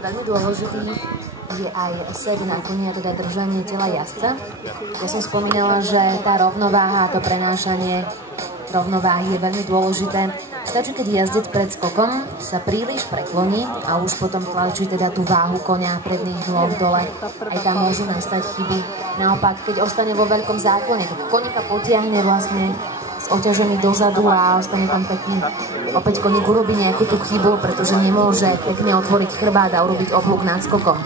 Veľmi dôležitý je aj sed na koni, a teda držanie tela jazdca. Ja som spomínala, že tá rovnováha, to prenášanie rovnováhy je veľmi dôležité. Stačí, keď jazdec pred skokom sa príliš prekloní a už potom tlačí teda tú váhu konia predných nôh dole. Aj tam môžu nastať chyby. Naopak, keď ostane vo veľkom záklone, keď koníka potiahne vlastne s oťažami dozadu a ostane tam taký, opäť koník urobí nejakú tú chybu, pretože nemôže pekne otvoriť chrbát a urobiť oblúk nad skokom.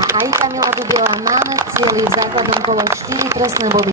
A aj Kamila Dubiela má na cieli v základnom kole 4 trestné body.